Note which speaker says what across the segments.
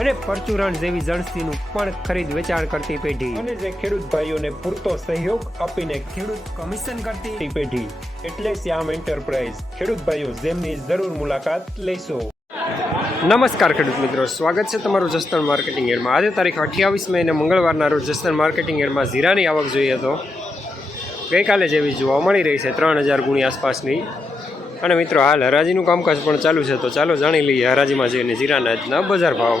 Speaker 1: અને પરચુરણ જેવી જણસીનું પણ ખરીદ વેચાણ કરતી પેઢી. અને જે ખેડૂત ભાઈઓને પૂરતો સહયોગ આપીને ખેડૂત કમિશન કરતી પેઢી. એટલે શ્યામ એન્ટરપ્રાઇઝ. ખેડૂત ભાઈઓ જેમની જરૂર મુલાકાત લેશો. નમસ્કાર ખેડૂત મિત્રો. સ્વાગત છે તમારું જસદણ માર્કેટિંગ યાર્ડમાં આજે તારીખ અઠ્યાવીસ મે અને મંગળવારના રોજ જસદણ માર્કેટિંગ એરમાં જીરાની આવક જોઈએ તો ગઈકાલે જેવી જોવા મળી રહી છે ત્રણ હજાર ગુણી આસપાસની. અને મિત્રો હાલ હરાજીનું કામકાજ પણ ચાલુ છે તો ચાલો જાણી લઈએ હરાજીમાં જઈને જીરાના આજના બજાર ભાવ.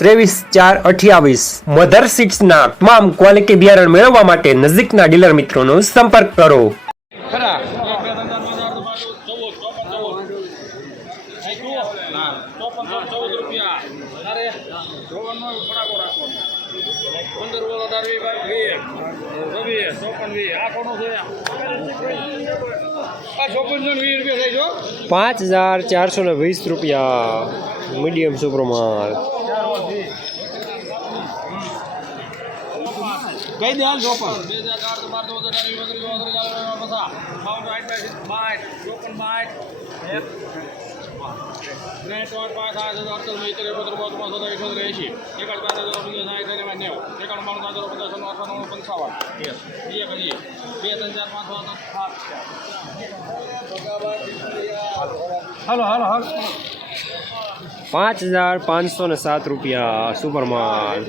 Speaker 1: ત્રેવીસ, ચાર, અઠ્યાવીસ. મધર સીડ્સના તમામ ક્વોલિટી બિયારણ મેળવવા માટે નજીકના ડીલર મિત્રોનો સંપર્ક કરો. પાંચ હજાર ચારસો ને વીસ રૂપિયા. મીડિયમ સુપ્રમાલ
Speaker 2: કઈ દે હાલ ચોપન બે હજાર ચાર તો બાર તો અઢાર વી બત્રીસ ચોત્રીસ ચાલીસ પચાસ બાવન સાઠ બાઠ ચોપન બાઠ ત્રેસઠ પાંચ સાત હજાર અડતાલીસ ઇતેર પંદર બોતેર સત્તર ઇઠોતેર એંશી. એકાદ પાંચ હજાર બીજા સાઠ એકાવન નેવું. એકાવન બાણું હજાર પચાસ અઠાવન અઠાવન પંચાવન. બીજા કરીએ. બે ત્રણ ચાર પાંચ સાત હાલો હાલો હાલો.
Speaker 1: પાંચ હજાર પાંચસો ને સાત રૂપિયા સુપરમાલ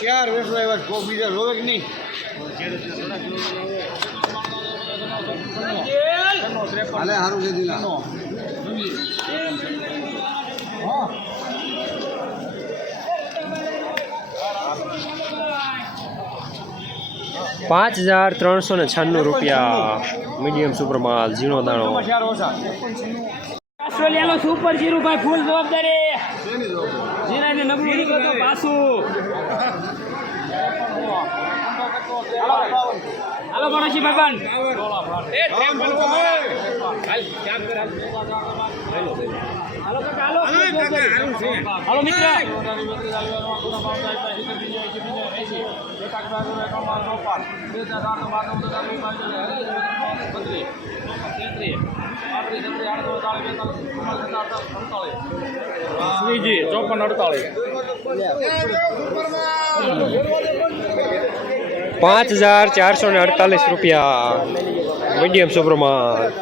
Speaker 2: ચાર વર્ષ આવ્યા કોઈ બીજા રોવે કે નહીં? અલે સારું છે દિલા.
Speaker 1: પાંચ હજાર ત્રણસો ને છન્નું રૂપિયા. મીડિયમ સુપરમાલ ઝીણો દાણો.
Speaker 3: ઓસ્ટ્રેલિયાનો સુપર જીરું ભાઈ ફૂલ જવાબદારી. જેનાથી નબળું નીકળો તો પાછું હાલો ગણેશી ભગવાન એ ત્રેપન હાલ, ક્યાં કરે? હાલો કાકા, હાલો. હાલો મિત્ર
Speaker 2: શ્રીજી ચોપન અડતાલીસ
Speaker 1: પાંચ હજાર ચારસો ને અડતાલીસ રૂપિયા મીડિયમ સુપ્રમાન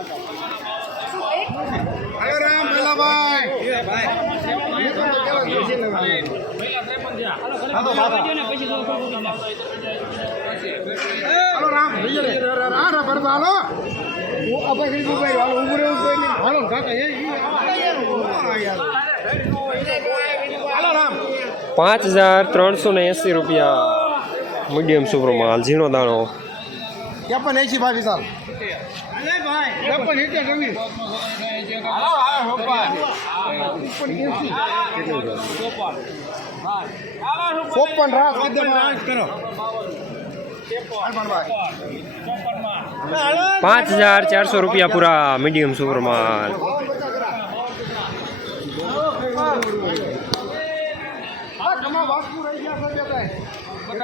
Speaker 3: હાલો બાબા ને પછી તો ખોટું ના.
Speaker 1: પાંચ હજાર ત્રણસો ને એંસી રૂપિયા મીડિયમ સુપરમાલ ઝીણો દાણો.
Speaker 2: ત્રેપન એસી ભાઈ વિશાલ. ચોપન રાત
Speaker 1: પાંચ હજાર ચારસો રૂપિયા પૂરા medium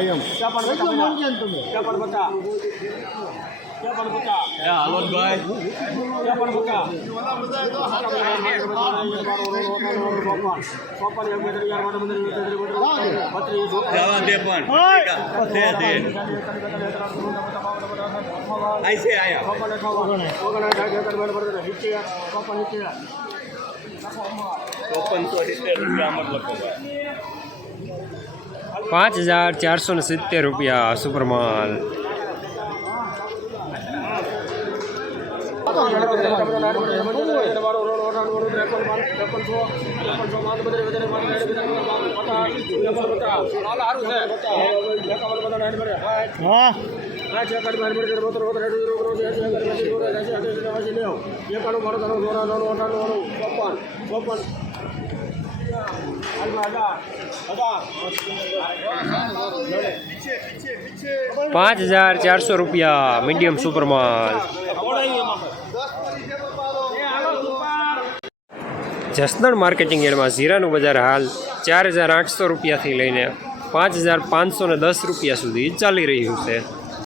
Speaker 2: ayam. Siapa pecah?
Speaker 1: Siapa pecah? Siapa? Ya, alon guys.
Speaker 2: Siapa pecah? Jalan depan. Deh, deh. ಐಸೇ ಆಯ ಓಪನ್ પાંચ હજાર ચારસો
Speaker 4: ને સિત્તેર રૂપિયા સુપરમાલ. હા આ છે
Speaker 2: કાઢ મારી મળી
Speaker 4: રોત રોત રેડ રોત રોત
Speaker 1: પાંચ હજાર ચારસો રૂપિયા મીડિયમ સુપર માલ જસદણ માર્કેટિંગ એડમાં ઝીરાનું બજાર હાલ ચાર હજાર આઠસો રૂપિયાથી લઈને પાંચ હજાર પાંચસો ને દસ રૂપિયા સુધી ચાલી રહ્યું છે.